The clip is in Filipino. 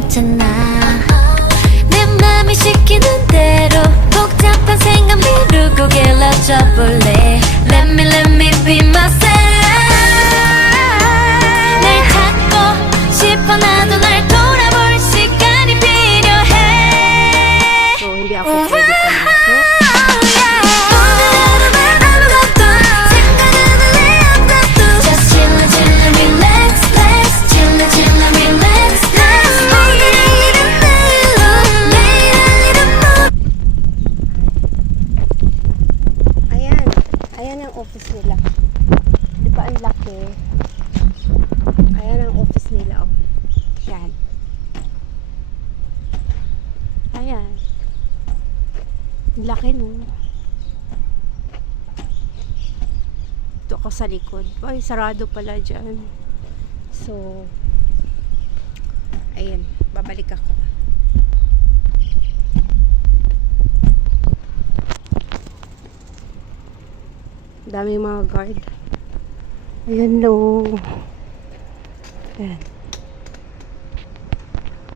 같잖아. 내 맘이 시키는 대로 복잡한 생각 미루고 길러져 볼래. Let me be myself. 날 찾고 싶어 나도 날 돌아볼 시간이 필요해. So, hindi ako pwede pumasok. Ayan ang office nila. Di ba ang laki? Ayan ang office nila, oh. Yan. Ayan. Ang laki, no? Ito ako sa likod. Ay, sarado pala dyan. So, ayan. Babalik ako. Daming mga guard. Ayan, no. Ayan.